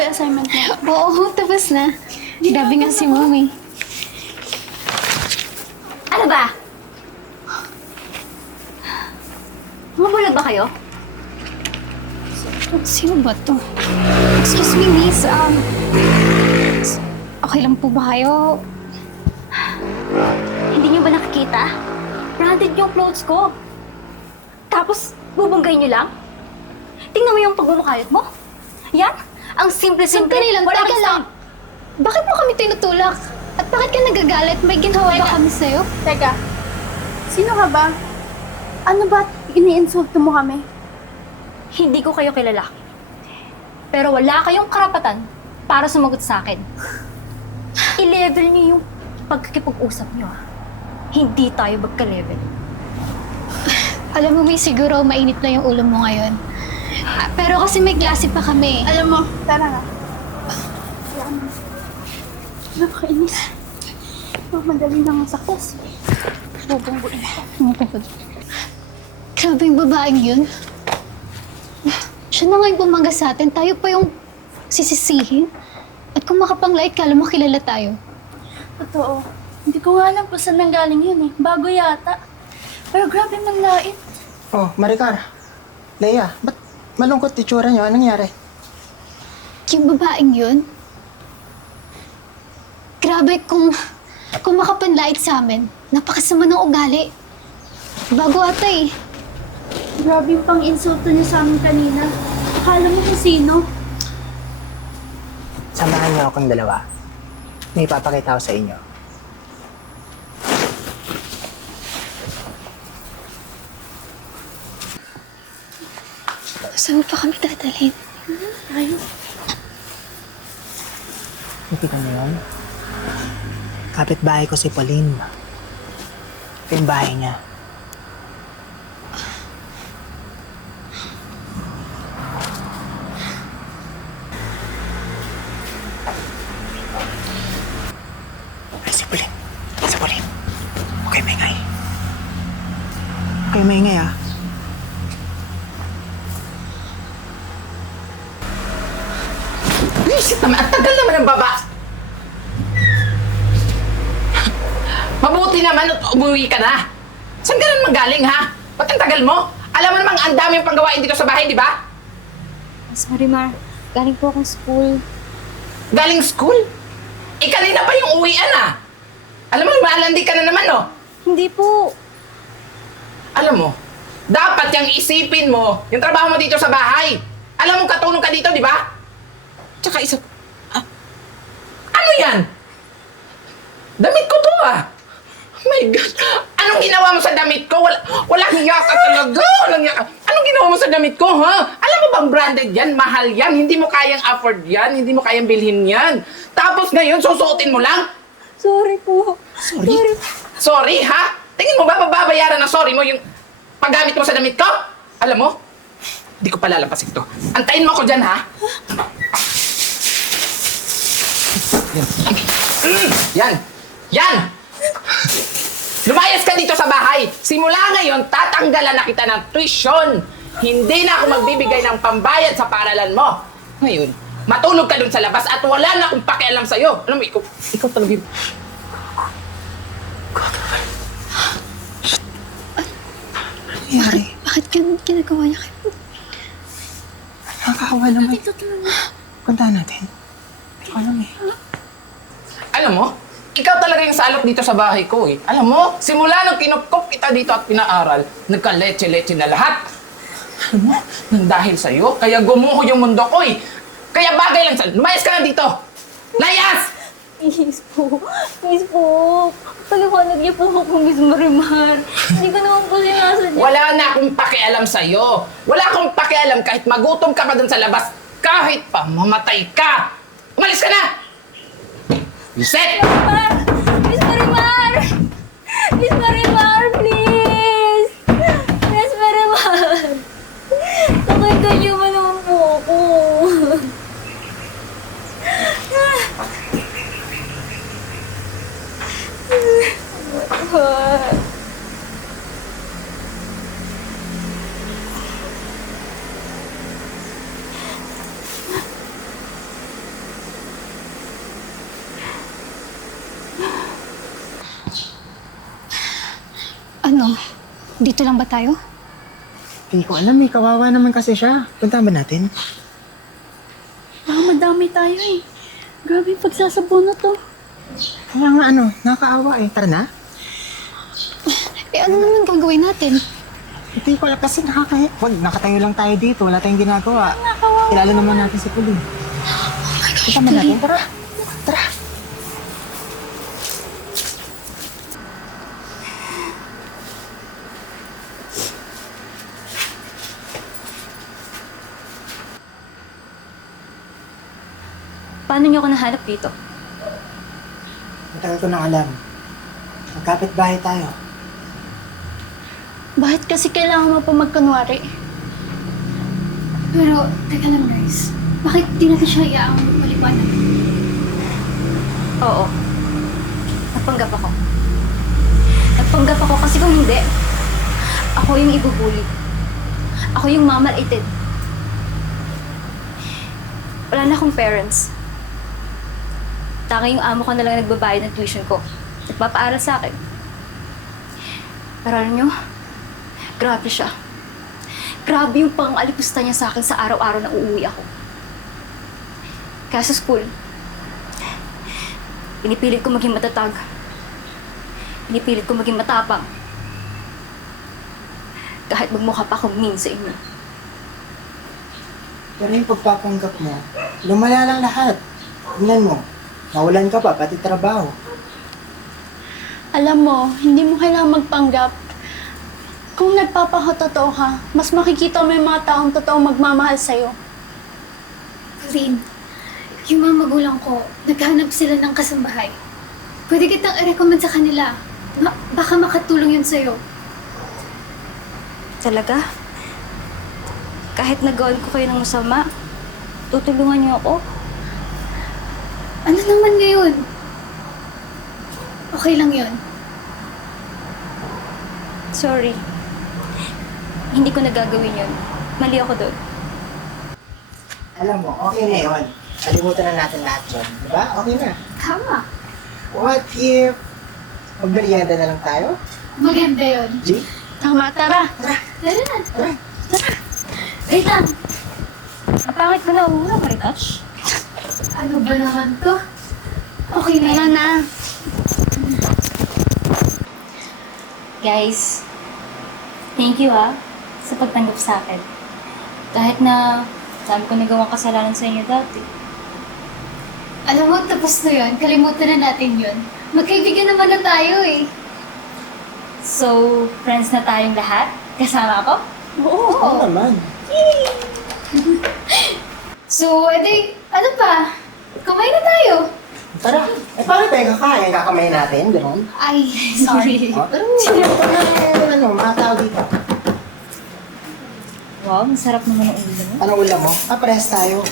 ba yung assignment mo? Oo, tapos na. Grabe nga si Mommy. Ano ba? Mabulag ba kayo? Sino ba to? Excuse me, miss. Okay lang po ba kayo? Hindi niyo ba nakikita? Branded yung clothes ko. Tapos, bubanggay niyo lang? Tingnan mo yung pagmumukayot mo. Yan, ang simple-simple. Sandali lang, Walang teka isang- lang. Bakit mo kami tinutulak? At bakit ka nagagalit? May ginawa ba kami sa'yo? Teka, sino ka ba? Ano ba ini-insulto mo kami? Hindi ko kayo kilala. Pero wala kayong karapatan para sumagot sa akin. I-level niyo yung pagkikipag-usap niyo, ha? Hindi tayo magka-level. Alam mo, may siguro mainit na yung ulo mo ngayon. Pero kasi may klase pa kami. Alam mo, tara nga. Nakakainis. Madali lang ang saktas. Bubungguin ko. Grabe yung babaeng yun. Siya na nga yung bumaga sa atin. Tayo pa yung sisisihin. At kung makapanglait ka, alam mo, kilala tayo. Totoo. Hindi ko nga alam kung saan nanggaling yun eh. Bago yata. Pero grabe manlait. Oh, Maricar. Leia, ba't malungkot itsura niyo? Anong nangyari? Yung babaeng yun, grabe kung makapanlait sa amin. Napakasama ng ugali. Bago ata eh. Grabe yung pang-insulto niya sa amin kanina. Akala mo kung sino? Samahan niyo akong dalawa. May ipapakita ko sa inyo. Saan mo pa kami dadalhin? Tayo. Nakita niyo yun? Kapitbahay ko si Pauline. Ito yung bahay niya. Ay, si Pauline. Si Pauline. Okay, maingay. Okay, maingay ah. Visit naman, ang tagal naman ng baba. Mabuti naman at umuwi ka na. Saan ka naman magaling, ha? Ba't ang tagal mo? Alam mo namang ang daming panggawain dito sa bahay, di ba? Sorry, Mar. Galing po akong school. Galing school? Eh, kanina pa yung uwian, ah. Alam mo, maalandi ka na naman, no? Hindi po. Alam mo, dapat yung isipin mo yung trabaho mo dito sa bahay. Alam mo, katulong ka dito, di ba? Tsaka isa... Ah, ano yan? Damit ko to, ah. Oh my God. Anong ginawa mo sa damit ko? Walang hiya ka talaga. Walang hiya ka. Anong ginawa mo sa damit ko, ha? Alam mo bang branded yan? Mahal yan. Hindi mo kayang afford yan. Hindi mo kayang bilhin yan. Tapos ngayon, susuotin mo lang? Sorry po. Sorry? Sorry, ha? Tingin mo ba mababayaran ng sorry mo yung paggamit mo sa damit ko? Alam mo, hindi ko palalampasin to. Antayin mo ako dyan, ha? Yan. Yan! Lumayas ka dito sa bahay. Simula ngayon, tatanggalan na kita ng tuition. Hindi na ako magbibigay ng pambayad sa paralan mo. Ngayon, matulog ka dun sa labas at wala na akong pakialam sa'yo. Alam mo, ikaw talaga yun. Nangyari? Bakit ginagawa niya kayo? Nakakaawa naman. Puntahan natin. Hindi ko alam eh. Alam mo, ikaw talaga yung salot dito sa bahay ko eh. Alam mo, simula nung kinukop kita dito at pinaaral, nagka-leche-leche na lahat. Alam mo, nang dahil sa'yo, kaya gumuho yung mundo ko eh. Kaya bagay lang sa'yo. Lumayas ka na dito! Layas! Please po. Please po. Paliwanag niyo po ako, Miss Marimar. Hindi ko naman po sinasadya. Wala na akong pakialam sa'yo. Wala akong pakialam kahit magutom ka pa dun sa labas. Kahit pa mamatay ka. Umalis ka na! Lisette! Marimar! Miss Marimar! Miss Marimar, please! Miss Marimar! Pakinggan niyo mo naman po ako. Ano? Dito lang ba tayo? Hindi ko alam, kawawa naman kasi siya. Punta ba natin? Baka madami tayo eh. Grabe yung pagsasabo na to. Kaya nga nakakaawa eh. Tara na. Ano naman gagawin natin? Hindi ko alam kasi Wag, nakatayo lang tayo dito. Wala tayong ginagawa. Kilala naman natin si Pauline. Punta ba natin? Tara. Tara. Paano niyo ako nahanap dito? Matagal ko nang alam. Magkapit bahay tayo. Bakit kasi kailangan mo pa magkunwari? Pero, teka lang guys. Bakit di natin siya iaang maliwanag? Oo. Nagpanggap ako. Nagpanggap ako kasi kung hindi, ako yung ibubuli. Ako yung mamalaitin. Wala na akong parents. Tanging yung amo ko na lang nagbabayad ng tuition ko. Nagpapaaral sa akin. Pero alam nyo, grabe siya. Grabe yung pang-alipusta niya sa akin sa araw-araw na uuwi ako. Kaya sa school, pinipilit ko maging matatag. Pinipilit ko maging matapang. Kahit magmukha pa akong mean sa inyo. Pero yung pagpapanggap mo, lumala lang lahat. Tingnan mo, nawalan ka pa, pati trabaho. Alam mo, hindi mo kailangan magpanggap. Kung nagpapakatotoo ka, mas makikita mo yung mga taong totoong magmamahal sa'yo. Pauline, yung mga magulang ko, naghanap sila ng kasambahay. Pwede kitang i-recommend sa kanila. Baka makatulong yun sa'yo. Talaga? Kahit nagawan ko kayo ng masama, tutulungan niyo ako? Ano naman ngayon? Okay lang yun. Sorry. Hindi ko nagagawin yun. Mali ako doon. Alam mo, okay na yun. Kalimutan na natin lahat yun. Diba? Okay na. Tama. What if magmerienda na lang tayo? Maganda yun. G? Tama, tara. Tara na. Tara. Wait lang. Ang pangit ko na una, Maritouch. Ano ba naman to? Okay na Tara yan. na. Guys, thank you sa pagtanggap sa akin. Kahit na sabi ko nagawang kasalanan sa inyo dati. Alam mo, tapos na yun. Kalimutan na natin yun. Magkaibigan naman na tayo eh. So, friends na tayong lahat? Kasama ako? Oo naman. So, edi, ano pa? Kumain na tayo. Tara. Paano tayo kakain? Kakamayin natin, gano'n? Ay, sorry. Pero, mga tao dito. Wow, masarap naman ang ulo mo. Anong ulam mo? Parehas tayo.